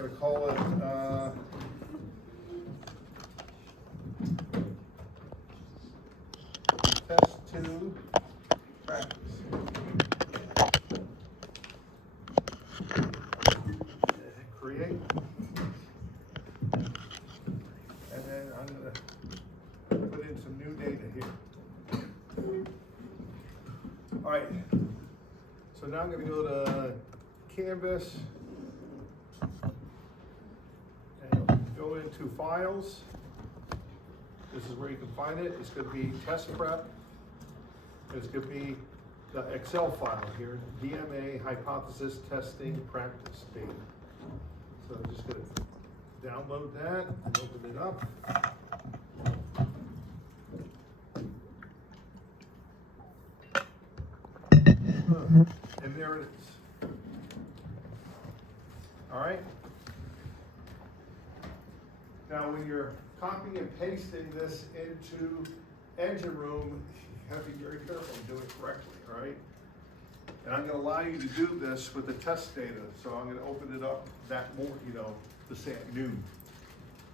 going to call it test 2 practice. Create. And then I'm going to put in some new data here. All right. So now I'm going to go to Canvas and go into Files. This is where you can find it. It's going to be Test Prep. It's going to be the Excel file here, DMA Hypothesis Testing Practice Data. So I'm just going to download that and open it up. And there it is. All right. Now, when you're copying and pasting this into Engine Room, you have to be very careful and do it correctly, all right? And I'm going to allow you to do this with the test data. So I'm going to open it up that morning, this afternoon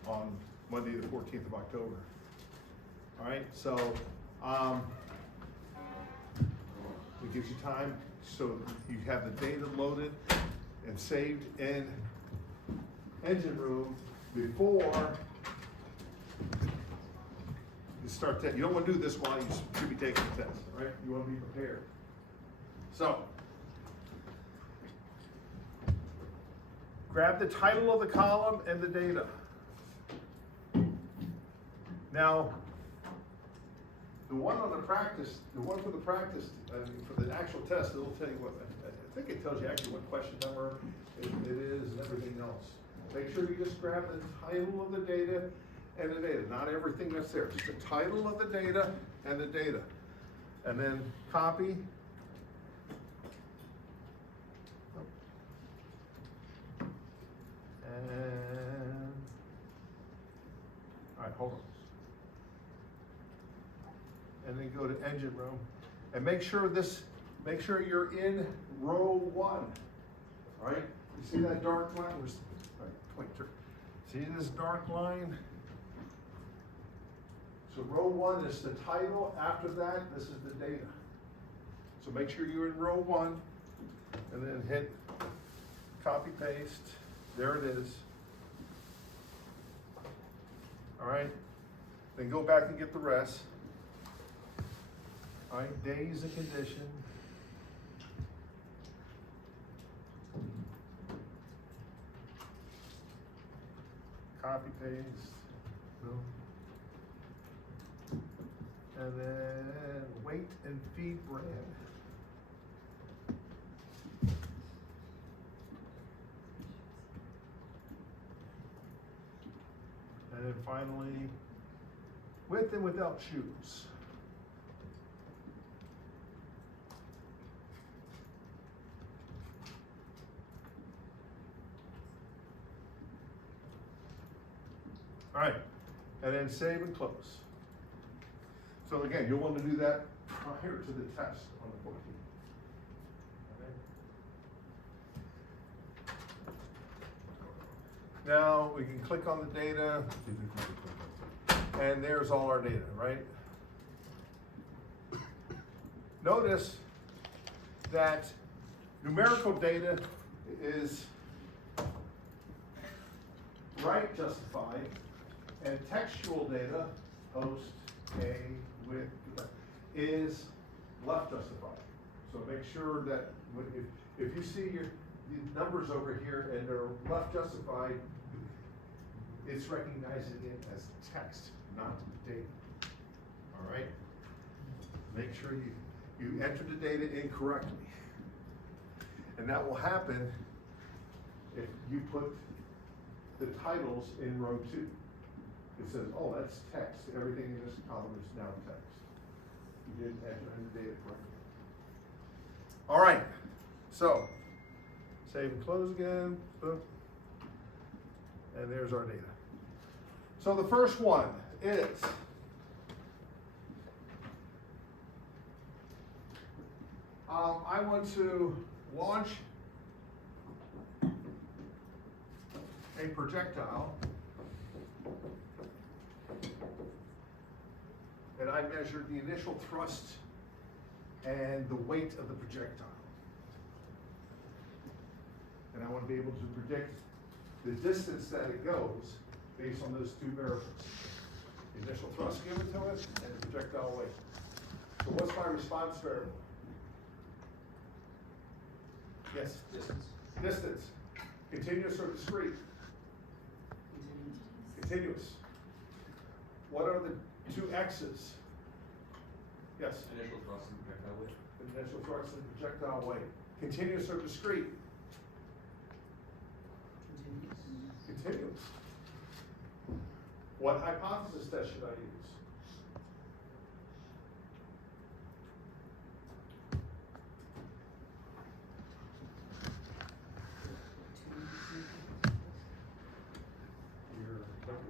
on Monday, the 14th of October. All right, so it gives you time so you have the data loaded and saved in Engine Room before you start that. You don't want to do this while you should be taking the test, right? You want to be prepared. So, grab the title of the column and the data. Now, the one on the practice, the one for the practice, for the actual test, it'll tell you what, I think it tells you actually what question number it is and everything else. Make sure you just grab the title of the data and the data, not everything that's there, just the title of the data and the data. And then copy. And, all right, hold on. And then go to Engine Room and make sure you're in row 1. All right, you see that dark line? Pointer. See this dark line? So row 1 is the title. After that, this is the data. So make sure you're in row 1 and then hit copy paste. There it is. All right, then go back and get the rest. All right, days and condition. Copy paste. Boom. And then weight and feed brand. And then finally, with and without shoes. All right, and then save and close. So again, you'll want to do that prior to the test on the 14th. Okay. Now we can click on the data, and there's all our data, right? Notice that numerical data is right justified, and textual data, host, A, with, is left justified. So make sure that if you see the numbers over here and they're left justified, it's recognizing it as text, not data. All right? Make sure you enter the data incorrectly. And that will happen if you put the titles in row 2. It says, oh, that's text. Everything in this column is now text. You didn't enter the data correctly. All right, so save and close again. Boom. And there's our data. So the first one is I want to launch a projectile, and I measured the initial thrust and the weight of the projectile. And I want to be able to predict the distance that it goes based on those two variables. The initial thrust given to it and the projectile weight. So what's my response variable? Yes? Distance. Distance. Continuous or discrete? Continuous. What are the two x's? Yes? Initial thrust and projectile weight. The initial thrust and projectile weight. Continuous or discrete? Continuous. What hypothesis test should I use?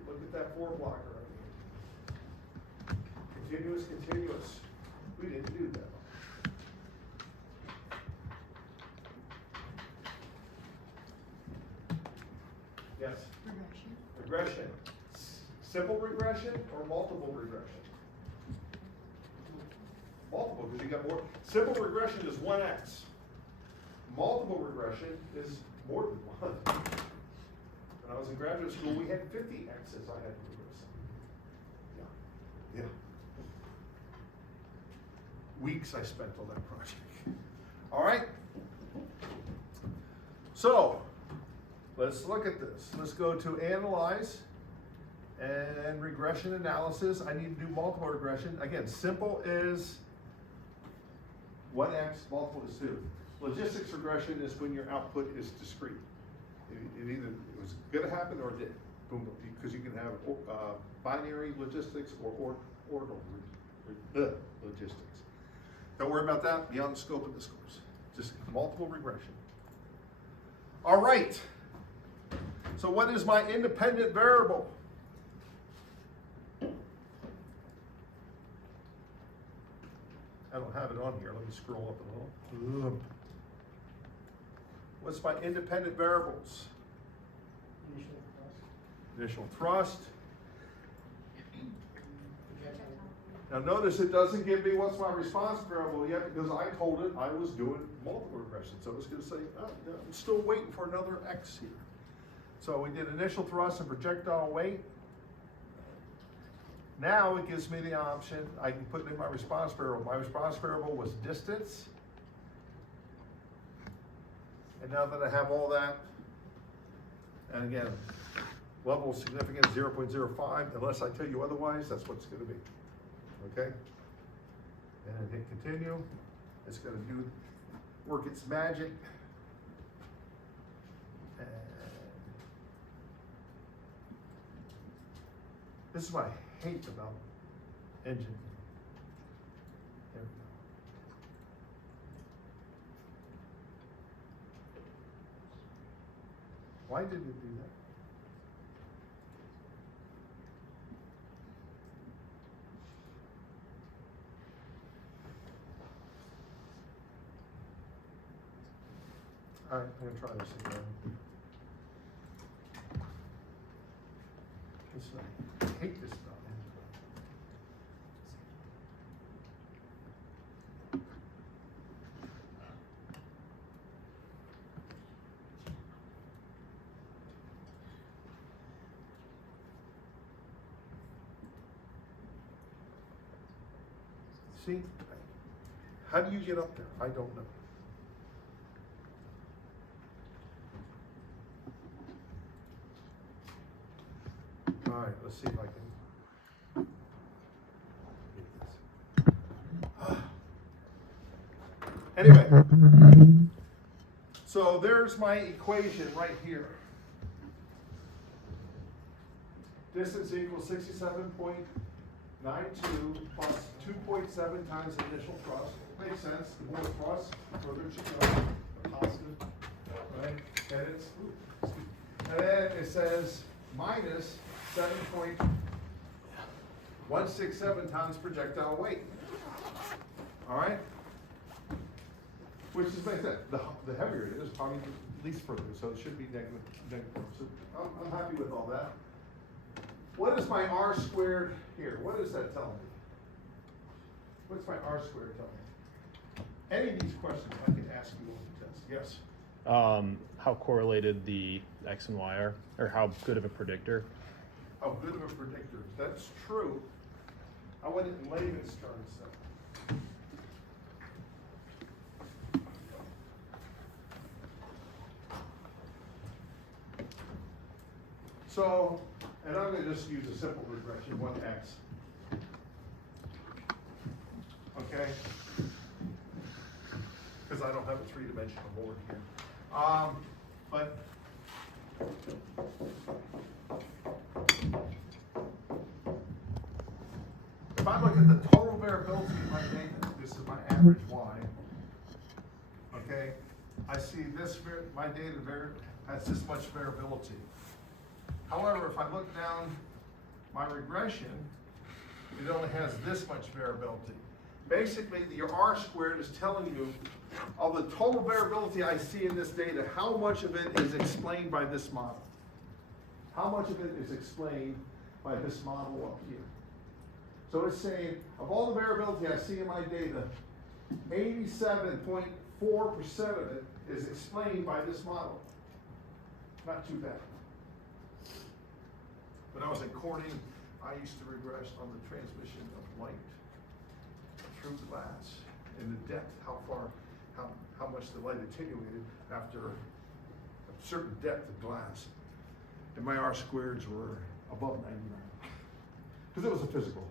Look at that 4 blocker right here. Continuous, continuous. We didn't do that. Yes? Regression. Simple regression or multiple regression? Multiple, because you got more. Simple regression is 1x. Multiple regression is more than 1. When I was in graduate school, we had 50 x's I had to regress. Yeah. Weeks I spent on that project. All right? So, let's look at this. Let's go to analyze and regression analysis. I need to do multiple regression. Again, simple is 1x, multiple is 2. Logistics regression is when your output is discrete. It was going to happen or it did. Boom, boom. Because you can have binary logistics or ordinal logistics. Don't worry about that, beyond the scope of this course. Just multiple regression. All right. So what is my independent variable? I don't have it on here. Let me scroll up a little. What's my independent variables? Initial thrust. Now notice it doesn't give me what's my response variable yet because I told it I was doing multiple regression. So it's going to say, oh, no, I'm still waiting for another x here. So we did initial thrust and projectile weight. Now it gives me the option, I can put in my response variable. My response variable was distance. And now that I have all that, and again, level of significance 0.05, unless I tell you otherwise, that's what it's going to be. Okay? And hit continue. It's going to work its magic. And this is what I hate about engine. There we go. Why did it do that? All right, I'm gonna try this again. I hate this stuff. See, how do you get up there? I don't know. All right, let's see if I can get this. Anyway, so there's my equation right here. Distance equals 67.92 plus 2.7 times the initial thrust. Makes sense. The more thrust, the further it should go. A positive, right? And then it says minus 7.167 tons projectile weight. All right? Which is makes sense. The heavier it is, probably least further, so it should be negative. So I'm happy with all that. What is my R squared here? What is that telling me? What's my R squared telling me? Any of these questions I can ask you on the test. Yes? How correlated the X and Y are, or how good of a predictor? How good of a predictor? That's true. I went in layman's terms though. So, and I'm gonna just use a simple regression, 1x. Okay? Because I don't have a three-dimensional board here. But if I look at the total variability of my data, this is my average y, okay? I see this, my data has this much variability. However, if I look down my regression, it only has this much variability. Basically, your R squared is telling you of the total variability I see in this data, how much of it is explained by this model? How much of it is explained by this model up here? So it's saying, of all the variability I see in my data, 87.4% of it is explained by this model. Not too bad. When I was in Corning, I used to regress on the transmission of light through glass and the depth, how much the light attenuated after a certain depth of glass. And my R squareds were above 99. Because it was a physical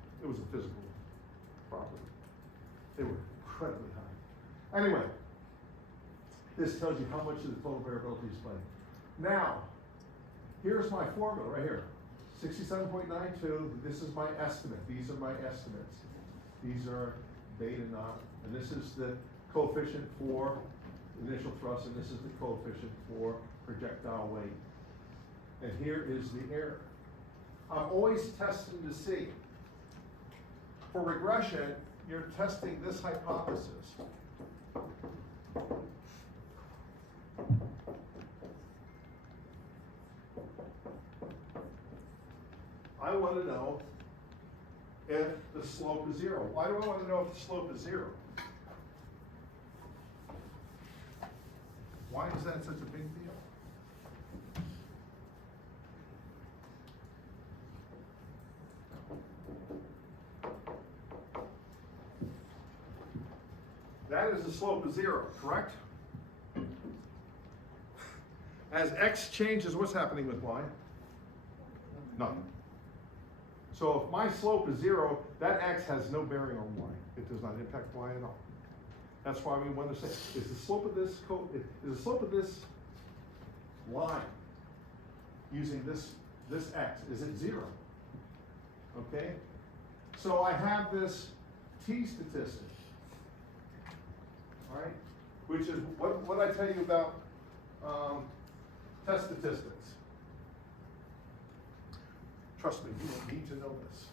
property. They were incredibly high. Anyway, this tells you how much of the total variability is playing. Now, here's my formula right here. 67.92, this is my estimate. These are my estimates. These are beta naught, and this is the coefficient for initial thrust, and this is the coefficient for projectile weight. And here is the error. I'm always testing to see. For regression, you're testing this hypothesis. I want to know if the slope is zero. Why do I want to know if the slope is zero? Why is that such a big deal? That is the slope of zero, correct? As x changes, what's happening with y? Nothing. So if my slope is zero, that x has no bearing on y. It does not impact y at all. That's why we want to say, is the slope of this line using this x, is it zero? Okay? So I have this t statistic, all right? Which is what I tell you about test statistics. Trust me, you don't need to know this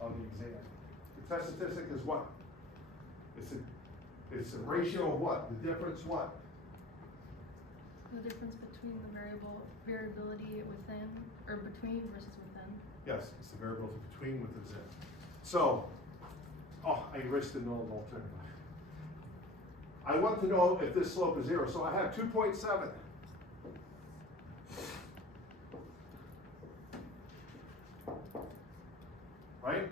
on the exam. The test statistic is what? It's a ratio of what? The difference what? The difference between the variability within, or between versus within. Yes, it's the variability between with the z. So, I erased the null alternative. I want to know if this slope is zero, so I have 2.7. Right?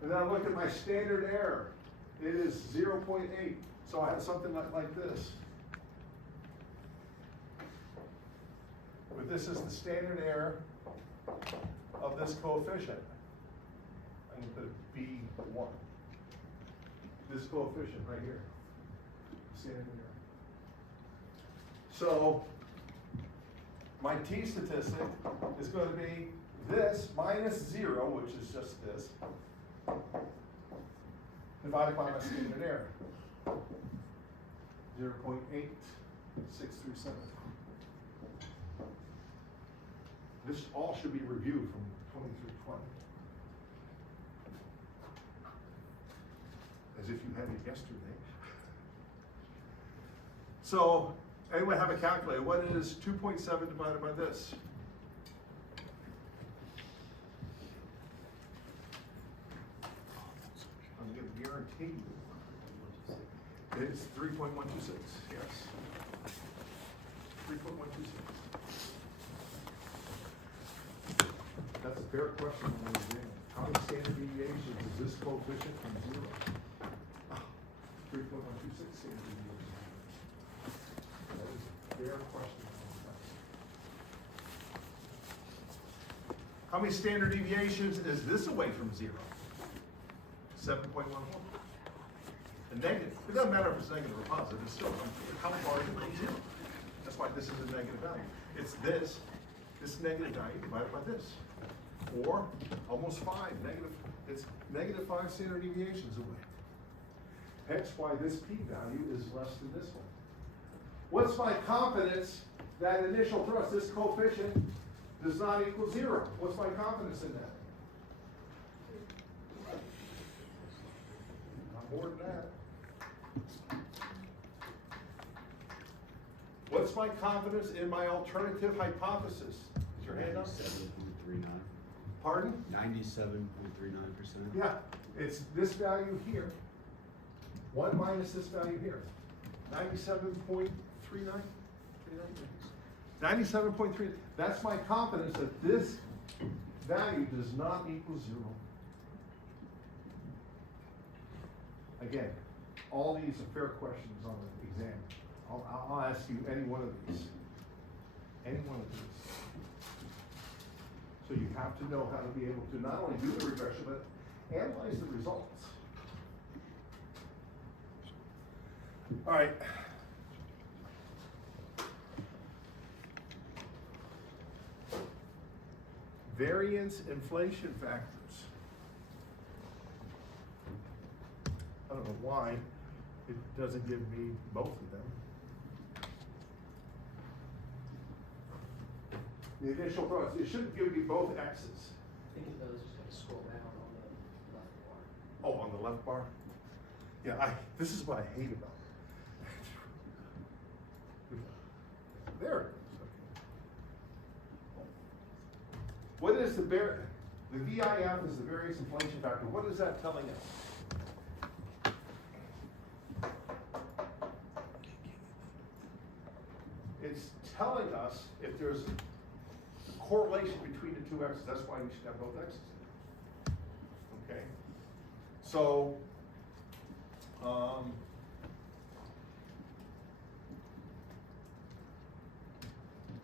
And then I look at my standard error. It is 0.8. So I have something like this. But this is the standard error of this coefficient. I'm going to put B1. This coefficient right here. Standard error. So my t statistic is going to be this minus 0, which is just this, divided by my standard error. 0.8637. This all should be reviewed from 20 through 20. As if you had it yesterday. So, anyone have a calculator? What is 2.7 divided by this? I'm gonna guarantee you. It's 3.126, yes. 3.126. That's a fair question on the exam. How many standard deviations is this coefficient from 0? 3.126 standard deviations. That is a fair question on the test. How many standard deviations is this away from 0? 7.11. The negative, it doesn't matter if it's negative or positive, it's still, how far is it from 0? That's why this is a negative value. It's this negative value divided by this. Or almost 5, it's negative 5 standard deviations away. Hence why this p-value is less than this one. What's my confidence that initial thrust, this coefficient, does not equal 0? What's my confidence in that? Not more than that. What's my confidence in my alternative hypothesis? Is your hand up? 97.39. Pardon? 97.39%. Yeah, it's this value here. 1 minus this value here. 97.39? 97.3. That's my confidence that this value does not equal 0. Again, all these are fair questions on the exam. I'll ask you any one of these. Any one of these. So you have to know how to be able to not only do the regression, but analyze the results. All right. Variance inflation factors. I don't know why it doesn't give me both of them. The initial thrust, it shouldn't give me both X's. I think it does, just gotta scroll down on the left bar. Oh, on the left bar? Yeah, this is what I hate about it. There it is. What is the VIF is the variance inflation factor. What is that telling us? It's telling us if there's a correlation between the two X's. That's why we should have both X's in. Okay? So,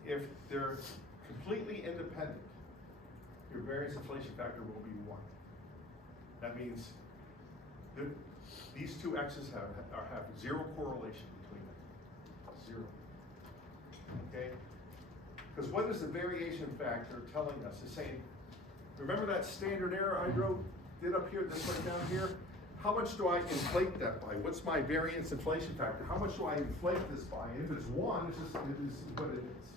if they're completely independent, your variance inflation factor will be 1. That means these two X's have 0 correlation between them. 0. Okay? Because what is the variation factor telling us? It's saying, remember that standard error I did up here, this one down here? How much do I inflate that by? What's my variance inflation factor? How much do I inflate this by? And if it's 1, it is what it is.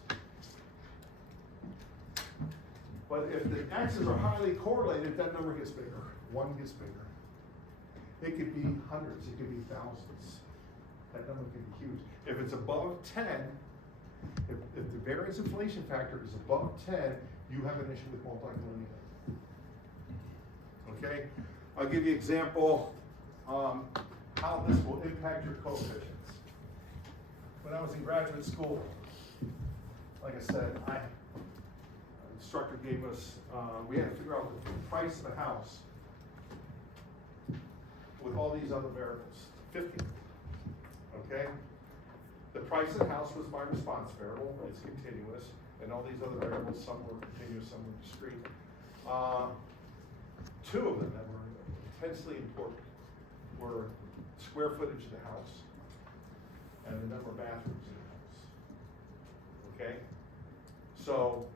But if the X's are highly correlated, that number gets bigger. 1 gets bigger. It could be hundreds, it could be thousands. That number could be huge. If it's above 10, if the variance inflation factor is above 10, you have an issue with multicollinearity. Okay? I'll give you an example how this will impact your coefficients. When I was in graduate school, like I said, instructor gave us, we had to figure out the price of a house with all these other variables, 50, okay? The price of the house was my response variable, it's continuous, and all these other variables, some were continuous, some were discrete. 2 of them that were intensely important were square footage of the house and the number of bathrooms in the house, okay? So,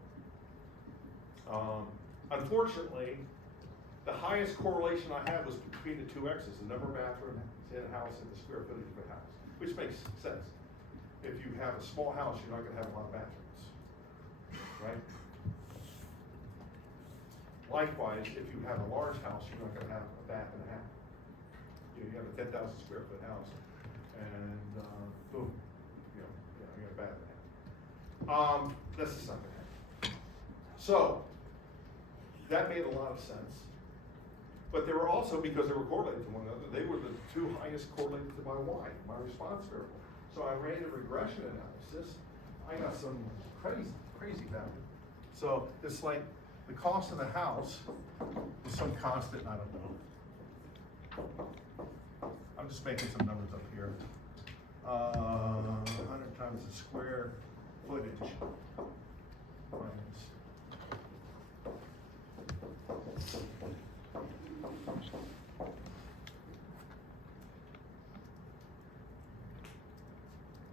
unfortunately, the highest correlation I had was between the 2 X's, the number of bathrooms in a house and the square footage of a house, which makes sense. If you have a small house, you're not going to have a lot of bathrooms, right? Likewise, if you have a large house, you're not going to have a bath and a half. You have a 10,000 square foot house, and boom, you a bad man. That's the second half. So, that made a lot of sense. But they were also, because they were correlated to one another, they were the two highest correlated to my Y, my response variable. So I ran a regression analysis. I got some crazy value. So it's like the cost of the house was some constant, I don't know. I'm just making some numbers up here. 100 times the square footage minus.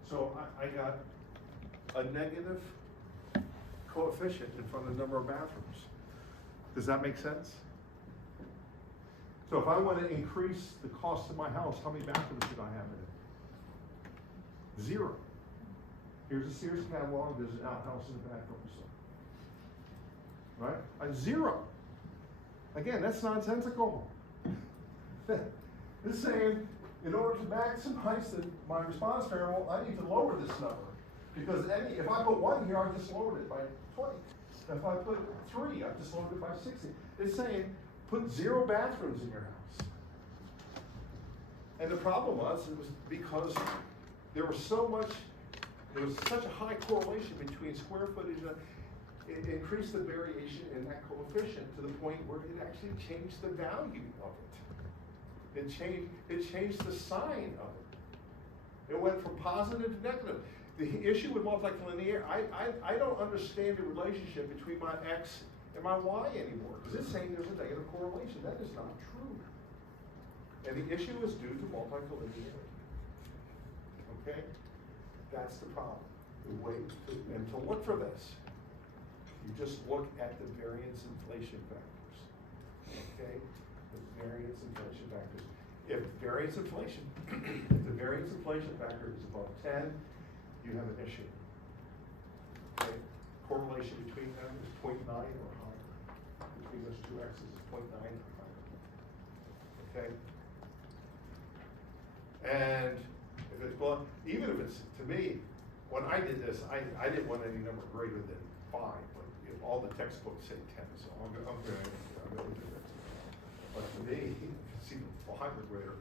So I got a negative coefficient in front of the number of bathrooms. Does that make sense? So if I want to increase the cost of my house, how many bathrooms should I have in it? 0. Here's a Sears catalog, there's an outhouse in the back or so. Right? 0. Again, that's nonsensical. It's saying, in order to maximize my response variable, I need to lower this number. Because if I put 1 here, I just lowered it by 20. If I put 3, I just lowered it by 60. It's saying, put 0 bathrooms in your house. And the problem was because there was such a high correlation between square footage and it increased the variation in that coefficient to the point where it actually changed the value of it. It changed the sign of it. It went from positive to negative. The issue with multilinear, I don't understand the relationship between my X and my Y anymore, because it's saying there's a negative correlation. That is not true. And the issue is due to multicollinearity. Okay? That's the problem. And to look for this, you just look at the variance inflation factors. Okay? The variance inflation factors. If the variance inflation factor is above 10, you have an issue. Okay? Correlation between them is 0.9 or higher. Between those two X's is 0.9 or higher. Okay? And if it's below, even if it's, to me, when I did this, I didn't want any number greater than 5, but if all the textbooks say 10, so I'm going to do that. But to me, it's even 5 or greater.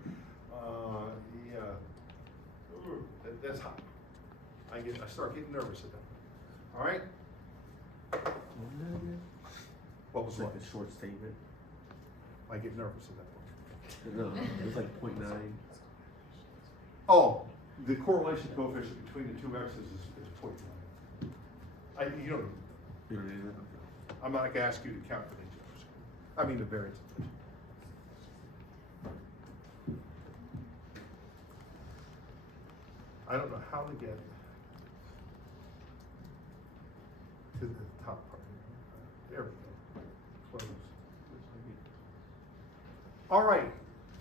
That's high. I start getting nervous at that. All right? What was It's like what? a short statement. I get nervous at that point. No, it was like 0.9. Oh, the correlation coefficient between the two X's is 0.9. You don't. You don't need that? I'm not gonna ask you to count for these. I mean the variance. I don't know how to get to the top part. There we go. Close. All right,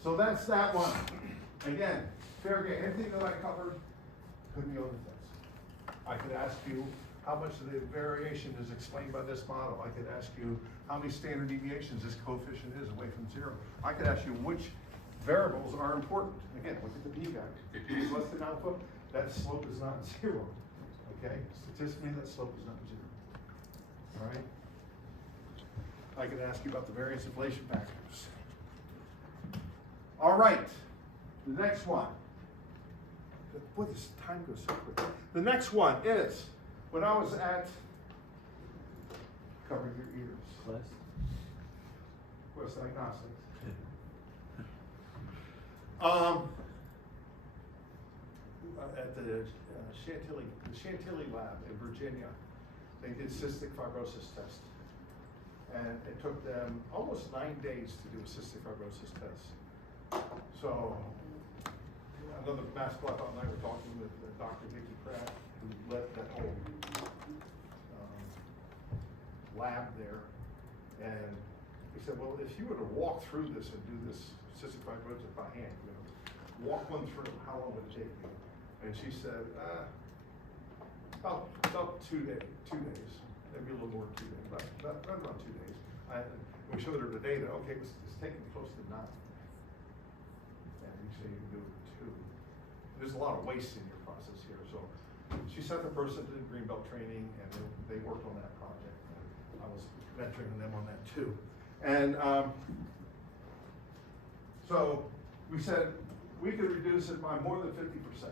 so that's that one. Again, fair game. Anything that I covered could be on the test. I could ask you how much of the variation is explained by this model. I could ask you how many standard deviations this coefficient is away from 0. I could ask you which variables are important. Again, look at the p-value. If p is less than alpha, that slope is not 0. Okay? Statistically, that slope is not 0. All right? I could ask you about the variance inflation factors. All right. The next one. Boy, this time goes so quick. The next one is, when I was at, covering your ears, Quest Diagnostics. At the Chantilly lab in Virginia, they did cystic fibrosis test. And it took them almost 9 days to do a cystic fibrosis test. So, another mass blackout and I were talking with Dr. Vicki Pratt, who led that whole lab there. And he said, well, if you were to walk through this and do this cystic fibrosis by hand, walk one through, how long would it take you? And she said, about 2 days, maybe a little more than 2 days, but right around 2 days. We showed her the data, okay, it's taking close to 9. And you say you can do it in 2. There's a lot of waste in your process here, so she sent the person to the Greenbelt training, and they worked on that project. I was mentoring them on that too. And so we said we could reduce it by more than 50%.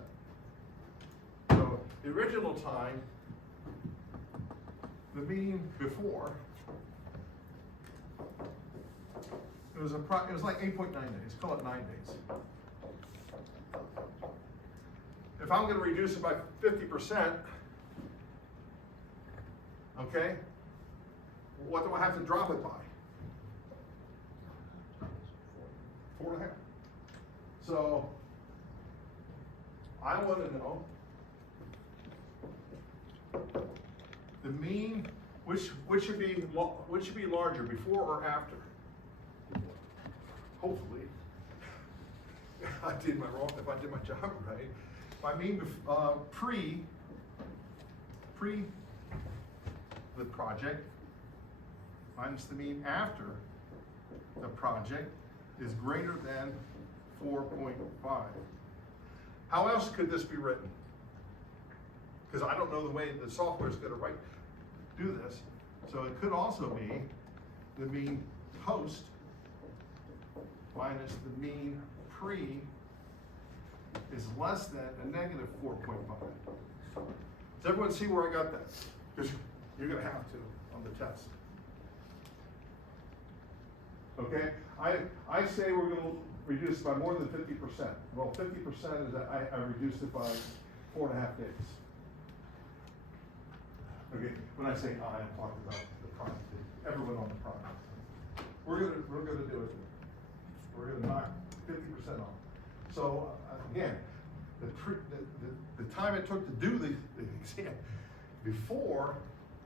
So the original time, the mean before, it was like 8.9 days, call it 9 days. If I'm gonna reduce it by 50%, okay, what do I have to drop it by? 4.5. So I want to know the mean, which should be larger, before or after? Hopefully, if I did my job right. My mean pre the project minus the mean after the project is greater than 4.5. How else could this be written? Because I don't know the way the software is going to do this. So it could also be the mean post minus the mean pre is less than a negative 4.5. Does everyone see where I got that? Because you're going to have to on the test. Okay, I say we're going to reduce by more than 50%. Well, 50% is that I reduced it by 4.5 days. Okay, when I say I'm talking about the project, everyone on the project. We're gonna do it. We're gonna knock 50% off. So again, the time it took to do the exam before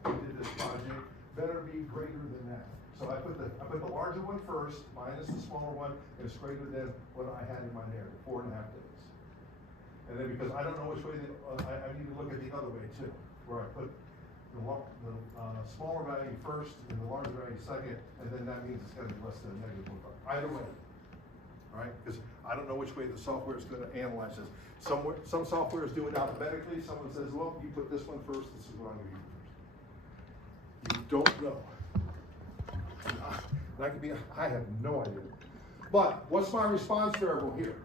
we did this project better be greater than that. So I put the larger one first, minus the smaller one, and it's greater than what I had in my narrative, 4.5 days. And then because I don't know which way, I need to look at the other way too, where I put the smaller value first and the larger value second, and then that means it's gonna be less than a negative 1.5. Either way, all right? Because I don't know which way the software is gonna analyze this. Some softwares do it alphabetically. Someone says, well, you put this one first, this is what I'm gonna use first. You don't know. That could be, I have no idea. But what's my response variable here?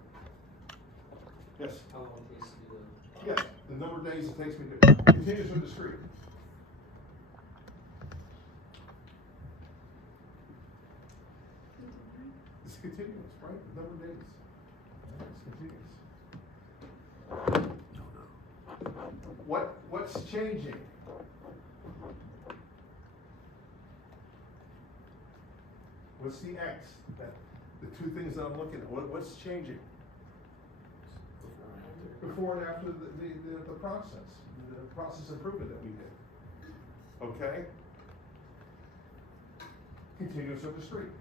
Yes? How long it takes to do Yes, the number of days it takes me to do it. Continuous or discrete? It's continuous, right? The number of days. It's continuous. What's changing? What's the X? The two things that I'm looking at. What's changing? Before and after the process improvement that we did. Okay? Continuous or discrete?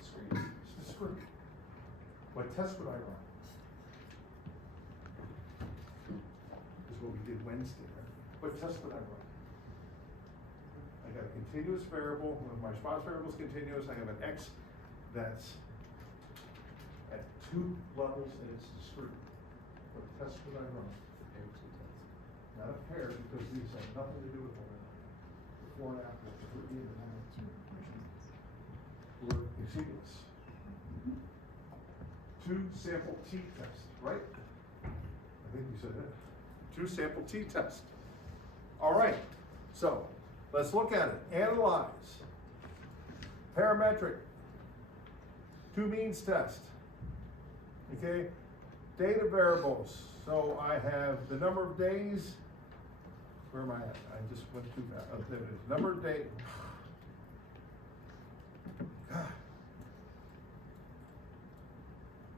Discrete. It's discrete. What test would I run? This is what we did Wednesday, right? What test would I run? I got a continuous variable. When my response variable is continuous, I have an X that's at 2 levels and it's discrete. What test would I run? Not a pair, because these have nothing to do with one another. Before and after, we're continuous. 2 sample t test, right? I think you said that. 2 sample t test. All right, so let's look at it. Analyze. Parametric. 2 means test. Okay? Data variables. So I have the number of days. Where am I at? I just went too fast. Oh, there it is. Number of days.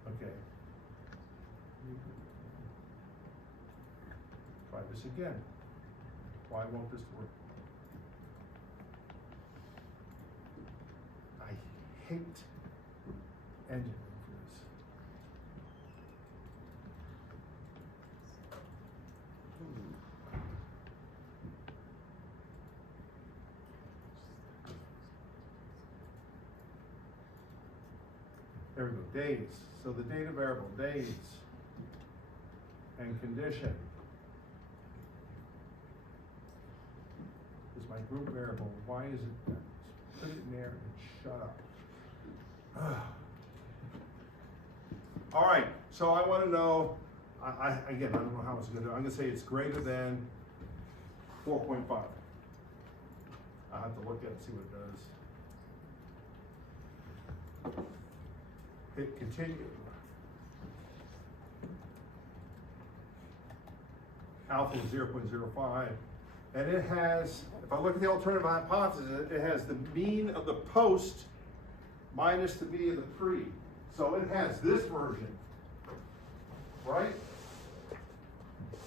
Okay. Try this again. Why won't this work? I hate engineering for this. There we go, days. So the data variable, days, and condition. my group variable, why is it that? Just put it in there and shut up. All right, so I wanna know, again, I don't know how it's gonna do, I'm gonna say it's greater than 4.5. I'll have to look at it and see what it does. Hit continue. Alpha is 0.05, and it has, if I look at the alternative hypothesis, it has the mean of the post minus the mean of the pre. So it has this version, right?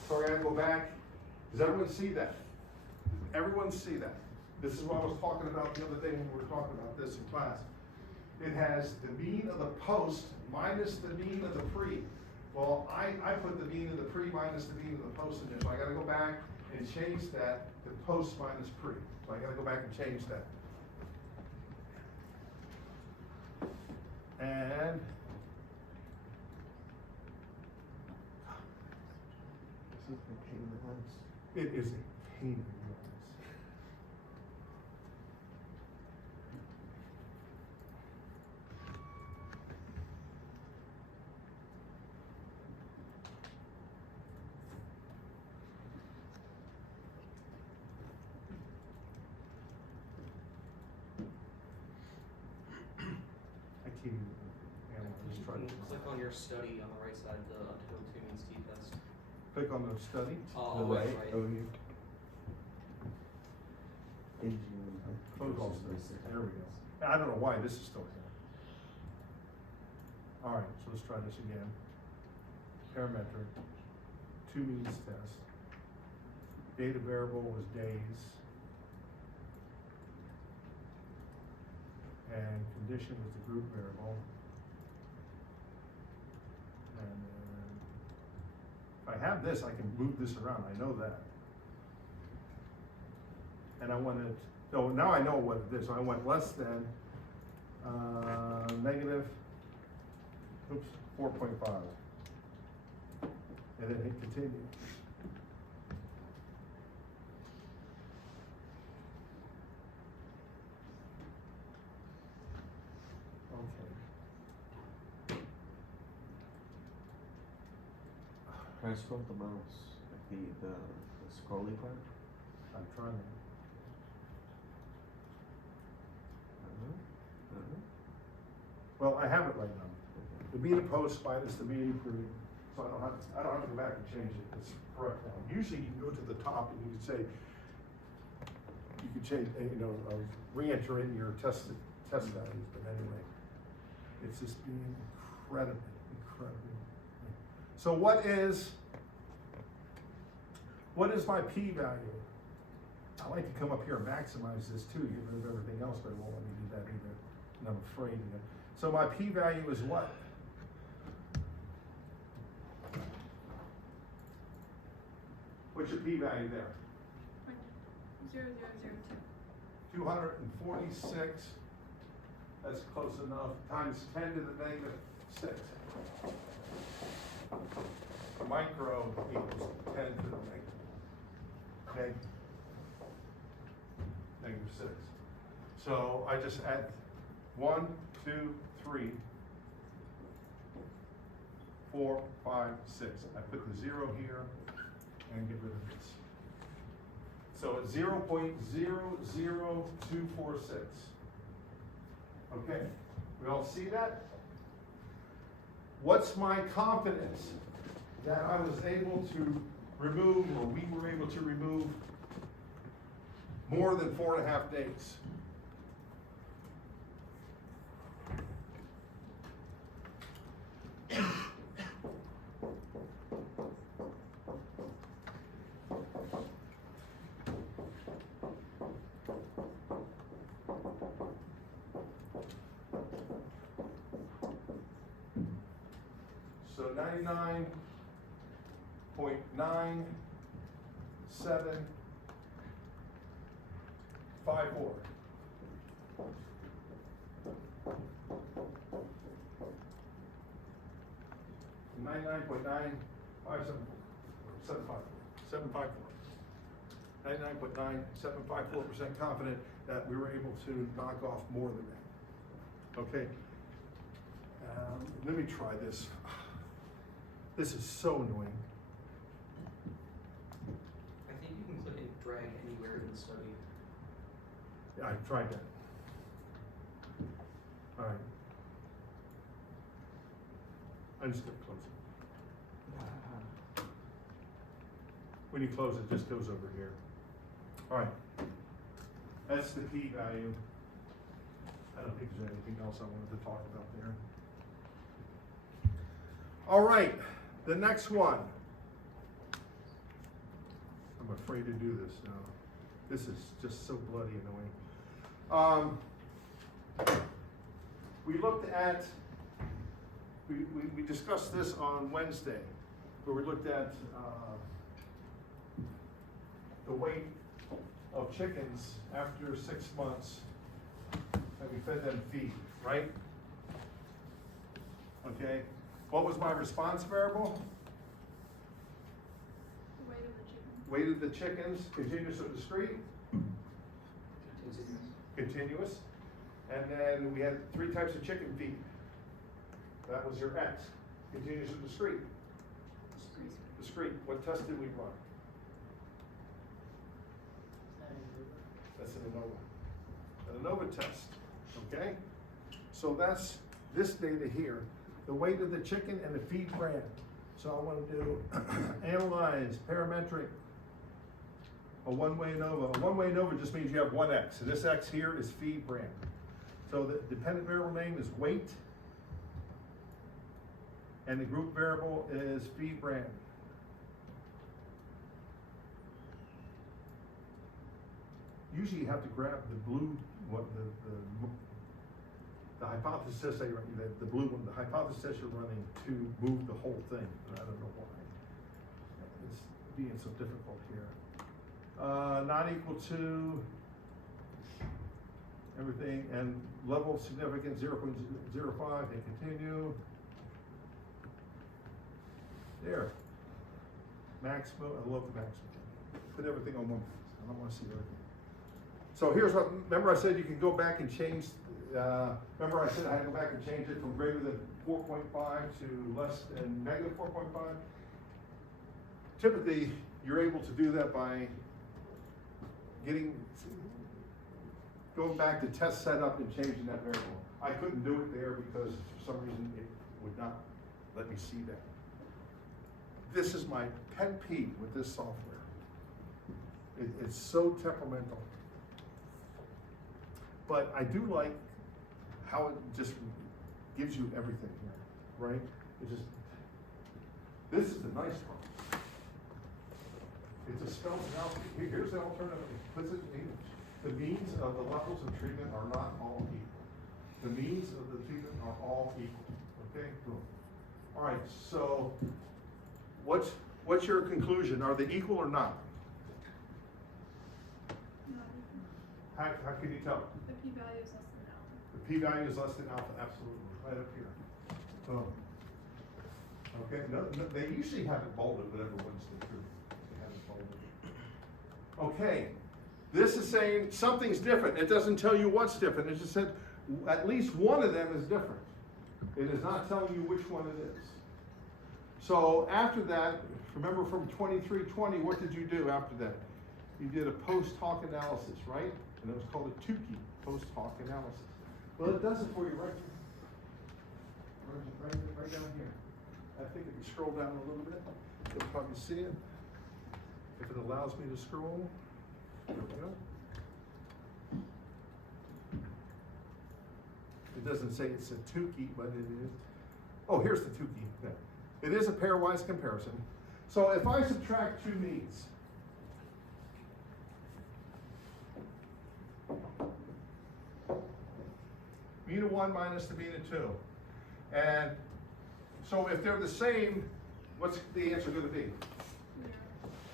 So I gotta go back. Does everyone see that? Everyone see that? This is what I was talking about the other day when we were talking about this in class. It has the mean of the post minus the mean of the pre. Well, I put the mean of the pre minus the mean of the post in there, so I gotta go back and change that to post minus pre. So I gotta go back and change that. And This is the pain in the ass. it is a pain in the ass. I can't even analyze, just try You to. can click on your study on the right side, the untitled 2 means t-test. Click on the study. Oh, The right, right, right. over here. Engineering. Close all studies. There we go. I don't know why this is still here. All right, so let's try this again. Parametric, 2 means test. Data variable was days. And condition was the group variable. And then, if I have this, I can move this around, I know that. And I wanted, so now I know what it is, so I went less than, negative, 4.5. And then hit continue. Okay. Can I scroll the mouse? Like the scrolling part? I'm trying to. Well, I have it right now. The mean of post minus the mean pre, so I don't have to go back and change it, it's correct now. Usually you can go to the top and you can say, you can change, re-enter in your test values, but anyway, it's just being incredibly. So what is my p-value? I like to come up here and maximize this too, get rid of everything else, but it won't let me do that either, and I'm afraid of it. So my p-value is what? What's your p-value there? 0.0002. 246, that's close enough, times 10 to the negative 6. Micro equals 10 to the negative 6. So I just add 1, 2, 3, 4, 5, 6. I put the 0 here and get rid of this. So it's 0.00246. Okay, we all see that? What's my confidence that I was able to remove, or we were able to remove, more than 4.5 days? So 99.9754. 99.9754% confident that we were able to knock off more than that. Okay? Let me try this. This is so annoying. I think you can click and drag anywhere in the study. Yeah, I tried that. All right. I'm just gonna close it. When you close it, just goes over here. All right. That's the p-value. I don't think there's anything else I wanted to talk about there. All right, the next one. I'm afraid to do this now. This is just so bloody annoying. We looked at, we discussed this on Wednesday, where we looked at the weight of chickens after 6 months that we fed them feed, right? Okay, what was my response variable? The weight of the chicken. Weight of the chickens, continuous or discrete? Continuous. And then we had 3 types of chicken feed. That was your X. Continuous or discrete? Discrete. What test did we run? That's an ANOVA. An ANOVA test, okay? So that's this data here, the weight of the chicken and the feed brand. So I want to do analyze parametric, a one-way ANOVA. A one-way ANOVA just means you have one X, and this X here is feed brand. So the dependent variable name is weight, and the group variable is feed brand. Usually you have to grab the blue, what the hypothesis, the blue one, the hypothesis you're running to move the whole thing. I don't know why. It's being so difficult here. Not equal to everything, and level of significance 0.05, and continue. There. Maximum, I love the maximum. Put everything on one. I don't want to see everything. So here's what, remember I said you can go back and change, remember I said I had to go back and change it from greater than 4.5 to less than negative 4.5? Typically, you're able to do that by going back to test setup and changing that variable. I couldn't do it there because for some reason it would not let me see that. This is my pet peeve with this software. It's so temperamental. But I do like how it just gives you everything here, right? It just, this is the nice part. It just spells it out. Here's the alternative. It puts it in English. The means of the levels of treatment are not all equal. The means of the treatment are all equal. Okay, cool. All right, so what's your conclusion? Are they equal or not? How can you tell? The p-value is less than alpha. The p-value is less than alpha, absolutely, right up here. Boom. Okay, no, they usually have it bolded, but everyone's the truth. They have it bolded. Okay, this is saying something's different. It doesn't tell you what's different. It just said at least one of them is different. It is not telling you which one it is. So after that, remember from 2320, what did you do after that? You did a post hoc analysis, right? And it was called a Tukey, post hoc analysis. Well, it does it for you right here. Right down here. I think if you scroll down a little bit, you'll probably see it. If it allows me to scroll, there we go. It doesn't say it's a Tukey, but it is. Oh, here's the Tukey. Yeah. It is a pairwise comparison. So if I subtract two means, mean of 1 minus the mean of 2. And so if they're the same, what's the answer going to be?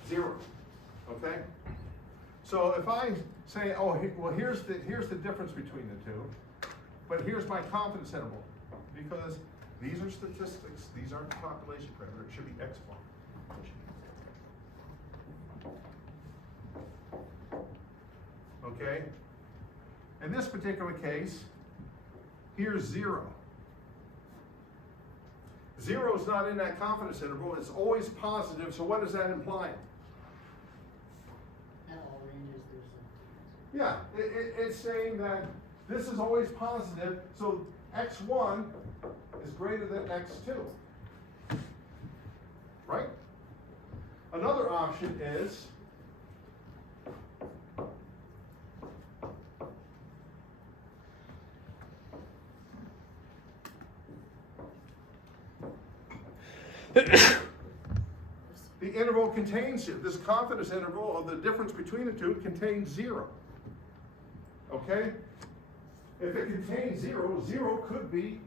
0. Okay? So if I say, oh, well, here's the difference between the two, but here's my confidence interval, because these are statistics, these aren't population parameter, it should be X1. okay? In this particular case, here's 0. 0 is not in that confidence interval, it's always positive, so what is that implying? At all ranges, there's a. Yeah, it's saying that this is always positive, so x1 is greater than x2. Right? Another option is the interval contains, this confidence interval of the difference between the two contains 0. Okay? If it contains 0, 0 could be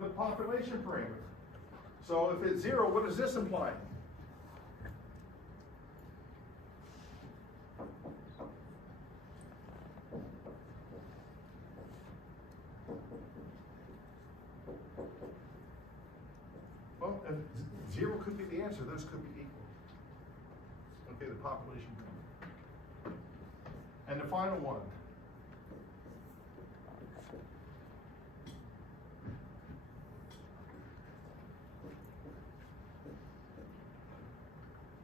the population parameter. So if it's 0, what does this imply? Well, if 0 could be the answer, those could be equal. Okay, the population parameter. And the final one.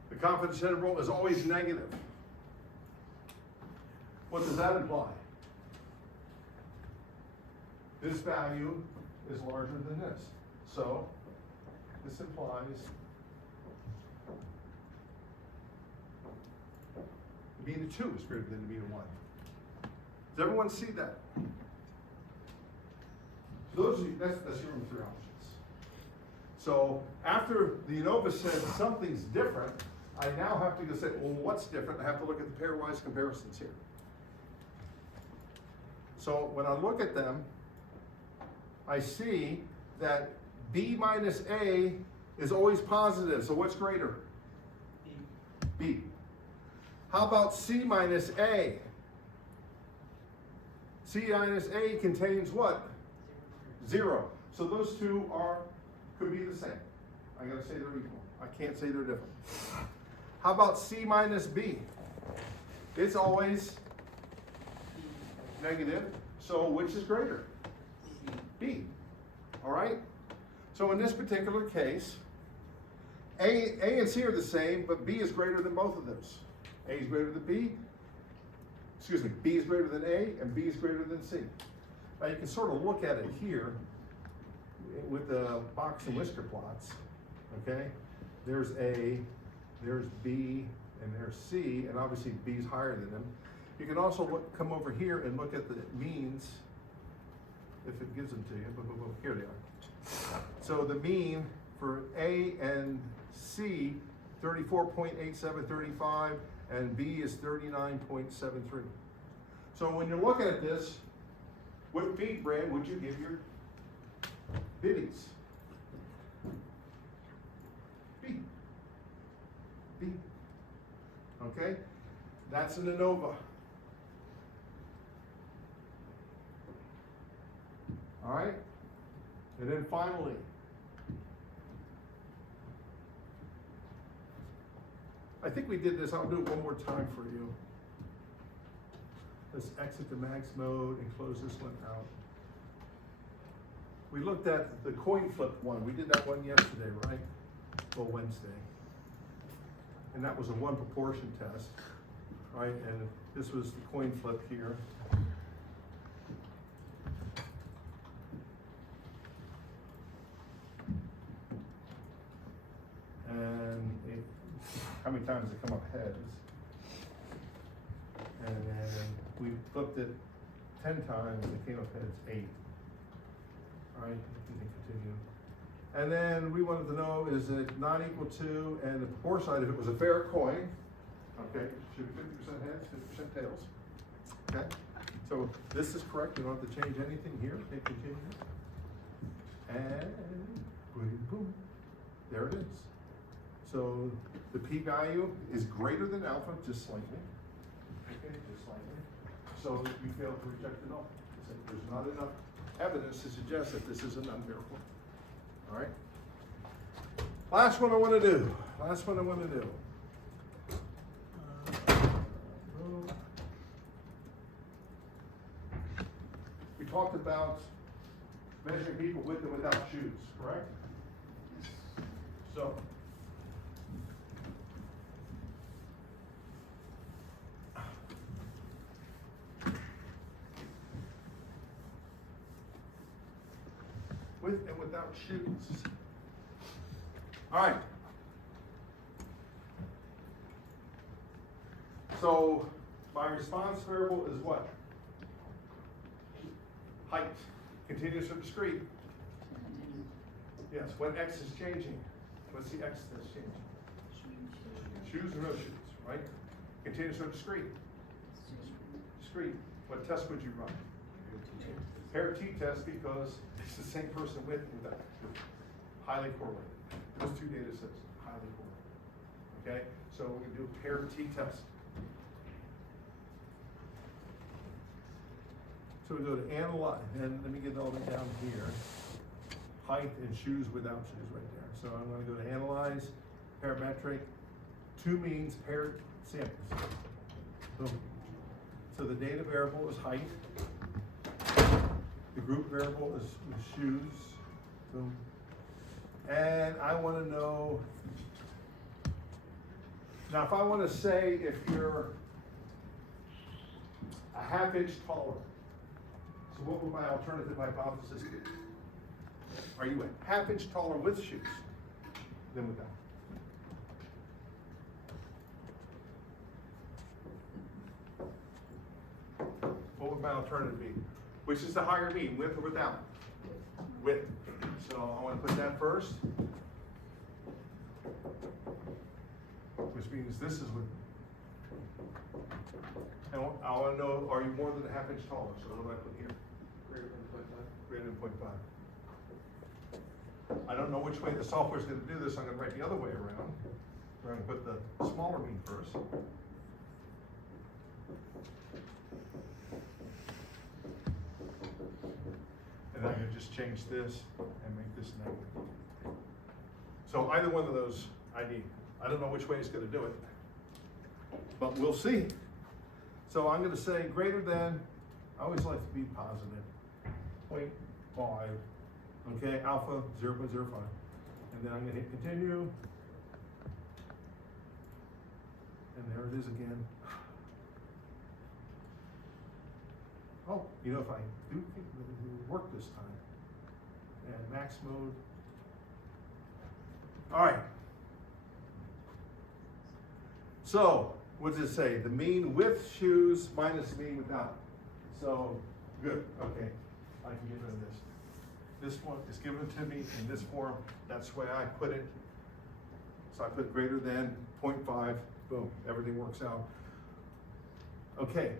The confidence interval is always negative. What does that imply? This value is larger than this. So, this implies the mean of 2 is greater than the mean of 1. Does everyone see that? So that's your 3 options. So after the ANOVA said something's different, I now have to go say, well, what's different? I have to look at the pairwise comparisons here. So when I look at them, I see that B minus A is always positive. So what's greater? B. How about C minus A? C minus A contains what? 0. So those two could be the same. I gotta say they're equal. I can't say they're different. How about C minus B? It's always negative. So which is greater? B. All right? So in this particular case, A and C are the same, but B is greater than both of those. A is greater than B. Excuse me, B is greater than A, and B is greater than C. Now you can sort of look at it here with the box and whisker plots, okay? There's A, there's B, and there's C, and obviously B is higher than them. You can also come over here and look at the means, if it gives them to you. Here they are. So the mean for A and C, 34.8735, and B is 39.73. So when you're looking at this, what feed brand would you give your biddies? B. B. Okay? That's an ANOVA. All right? And then finally, I think we did this, I'll do it one more time for you. Let's exit the max mode and close this one out. We looked at the coin flip one. We did that one yesterday, right? Well, Wednesday. And that was a 1 proportion test, right? And this was the coin flip here. And how many times it come up heads? And then we flipped it 10 times, it came up heads 8. All right, you can continue. And then we wanted to know, is it not equal to, and the proportion side, if it was a fair coin, okay, should be 50% heads, 50% tails. Okay, so this is correct, you don't have to change anything here, hit continue. And boom, boom, there it is. So the p-value is greater than alpha, just slightly. Okay, just slightly. So you fail to reject it all. There's not enough evidence to suggest that this is an unfair coin. All right. Last one I want to do. Last one I want to do. talked about measuring people with and without shoes, correct? So. With and without shoes. All right. So my response variable is what? Height, continuous or discrete? Yes, when X is changing, what's the X that's changing? Shoes or no shoes, right? Continuous or discrete? Discrete. What test would you run? Pair t-test, because it's the same person with and without. Highly correlated. Those two data sets, highly correlated. Okay, so we're gonna do a pair t-test. So we go to analyze, and let me get all that down here. Height and shoes without shoes right there. So I'm gonna go to analyze, parametric, two means, paired samples. Boom. So the data variable is height. The group variable is shoes. Boom. And I wanna know, now if I wanna say if you're a half inch taller, so what would my alternative hypothesis be? Are you a half inch taller with shoes than without? What would my alternative be? Which is the higher mean, with or without? With. So I want to put that first. Which means this is with. And I want to know, are you more than a half inch taller? So what do I put here? Greater than 0.5. Greater than 0.5. I don't know which way the software's going to do this. I'm going to write the other way around. We're going to put the smaller mean first. And then I'm going to just change this and make this negative. So either one of those I need. I don't know which way it's going to do it, but we'll see. So I'm going to say greater than, I always like to be positive, 0.5. Okay, alpha 0.05. And then I'm going to hit continue. And there it is again. Oh, you know, if I do work this time, and max mode. All right. So, what does it say? The mean with shoes minus mean without. So, good, okay. I can get rid of this. This one is given to me in this form. That's the way I put it. So I put greater than 0.5, boom, everything works out. Okay,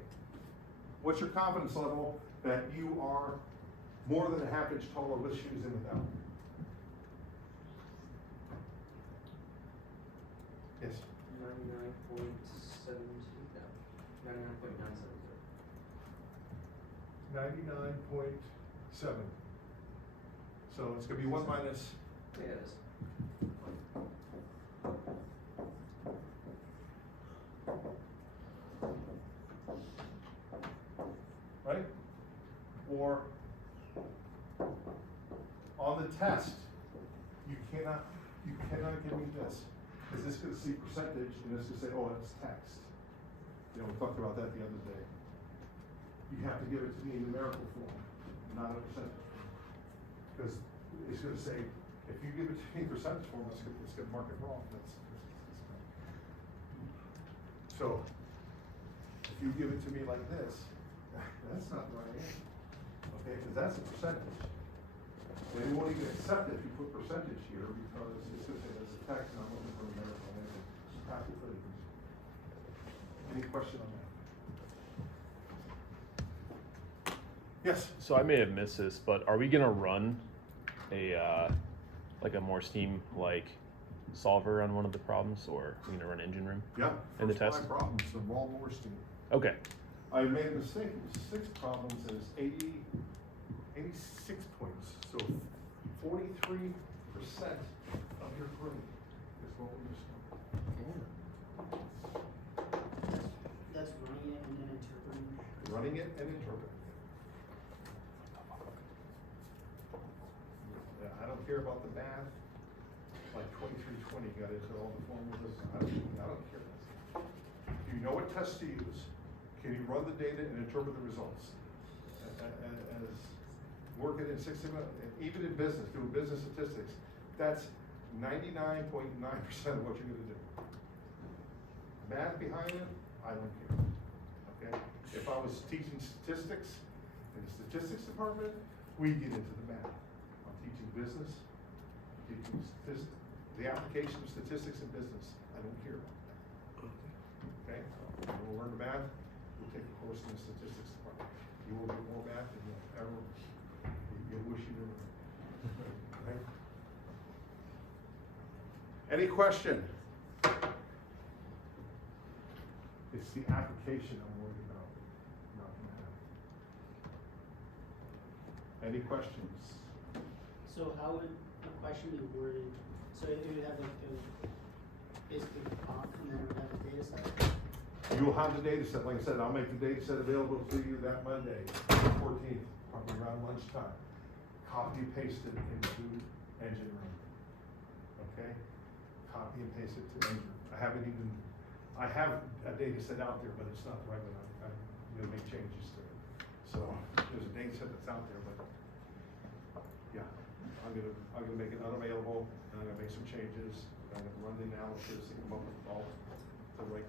what's your confidence level that you are more than a half inch taller with shoes than without? Yes? 99.72, no, 99.970. 99.7. So it's gonna be 1 minus. Yeah, it is. Right? Or on the test, you cannot give me this. Because this is gonna see percentage and it's gonna say, oh, it's text. You know, we talked about that the other day. You have to give it to me in numerical form, not a percentage form. Because it's gonna say, if you give it to me in percentage form, it's gonna mark it wrong. So, if you give it to me like this, that's not the right answer. Okay, because that's a percentage. They won't even accept it if you put percentage here because it's gonna say that's a text and I'm looking for numerical answer. You have to put it. Any question on that? Yes. So I may have missed this, but are we gonna run a like a Moresteam like solver on one of the problems, or are we gonna run engine room? Yeah. In the first test? 5 problems, so raw Moresteam. Okay. I made a mistake. It was 6 problems and it's 86 points. So 43% of your grade is what we're just. That's running it and then interpreting. Running it and interpreting it. care about the math, like 2320 got into all the formulas, I don't care. Do you know what tests to use? Can you run the data and interpret the results? As working in 6 Sigma, even in business, doing business statistics, that's 99.9% of what you're gonna do. Math behind it, I don't care, okay? If I was teaching statistics in the statistics department, we get into the math. I'm teaching business, teaching statistics, the application of statistics in business, I don't care about that. Okay, we'll learn the math, we'll take a course in the statistics department. You will get more math than you'll ever, you'll wish you knew. Okay? Any question? It's the application I'm worried about, not the math. Any questions? So how would a question be worded? So it would have like a, basically a prompt and then it would have a data set? You'll have the data set, like I said, I'll make the data set available to you that Monday, 14th, probably around lunchtime. Copy and paste it into Engine Room. Okay? Copy and paste it to Engine. I have a data set out there, but it's not the right one. I'm gonna make changes to it. So there's a data set that's out there, but yeah, I'm gonna make it unavailable, and I'm gonna make some changes. I'm gonna run the analysis and come up with all the right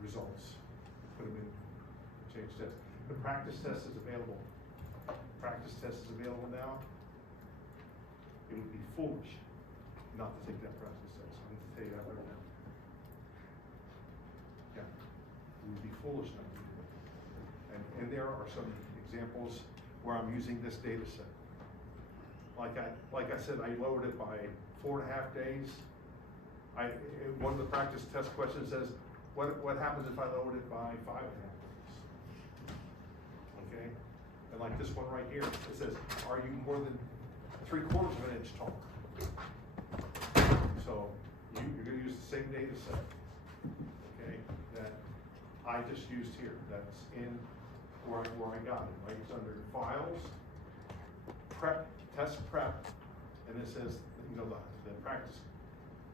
results, put them in, change test. The practice test is available. Practice test is available now. It would be foolish not to take that practice test. I'm going to tell you that right now. Yeah, it would be foolish not to do it. And there are some examples where I'm using this data set. Like I said, I lowered it by 4.5 days. One of the practice test questions says, what happens if I lowered it by 5.5 days? Okay, and like this one right here, it says, are you more than 3/4 of an inch tall? So you're going to use the same data set, okay, that I just used here. That's in where I got it. Right, it's under files, prep, test prep, and it says, you know, the practice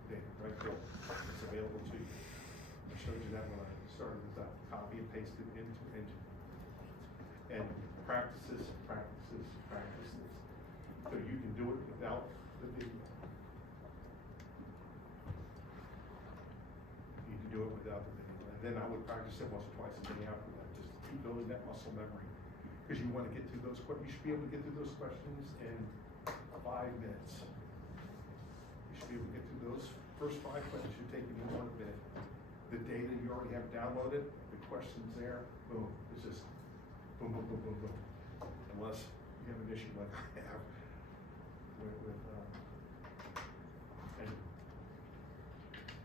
data right there. It's available to you. I showed you that when I started with that. Copy and paste it into Engine. And practices. So you can do it without the video. You can do it without the video. And then I would practice it once or twice a day after that, just to keep building that muscle memory. Because you want to get through those questions. You should be able to get through those questions in 5 minutes. You should be able to get through those first 5 questions. Should take you 1 minute. The data you already have downloaded, the questions there, boom. It's just boom, boom, boom, boom, boom. Unless you have an issue like I have with and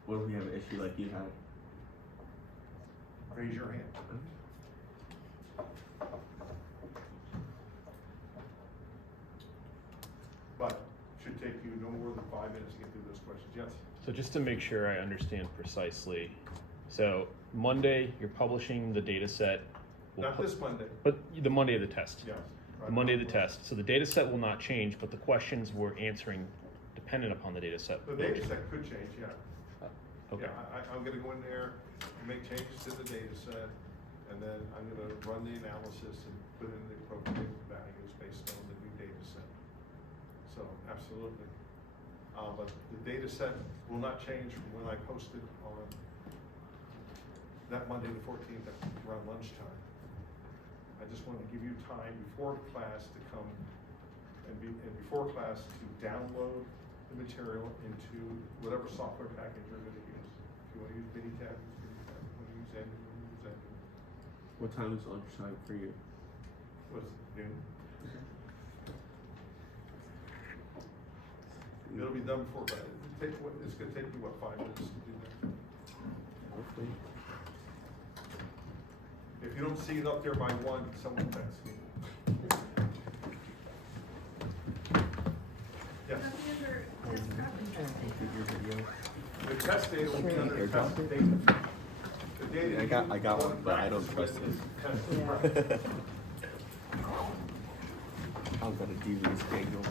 What if we have an issue like you have? raise your hand. But should take you no more than 5 minutes to get through those questions. Yes? So just to make sure I understand precisely, so Monday, you're publishing the data set. Not this Monday. But the Monday of the test. Yes. The Monday of the test. So the data set will not change, but the questions we're answering dependent upon the data set. The will data change. set could change, yeah. Okay. Yeah, I'm gonna go in there and make changes to the data set, and then I'm gonna run the analysis and put in the appropriate values based on the new data set. So, absolutely. But the data set will not change from when I posted on that Monday the 14th around lunchtime. I just want to give you time before class to come and before class to download the material into whatever software package you're going to use. If you want to use Minitab, use Minitab. If you want to use Engine, use Engine. What time is lunchtime for you? What's it, noon? It'll be done before, but it's going to take you, 5 minutes to do that? Hopefully. If you don't see it up there by 1, someone text me. Yes? The test data will be under test data. The data. I got one, but I don't trust it. I'm gonna do these schedule.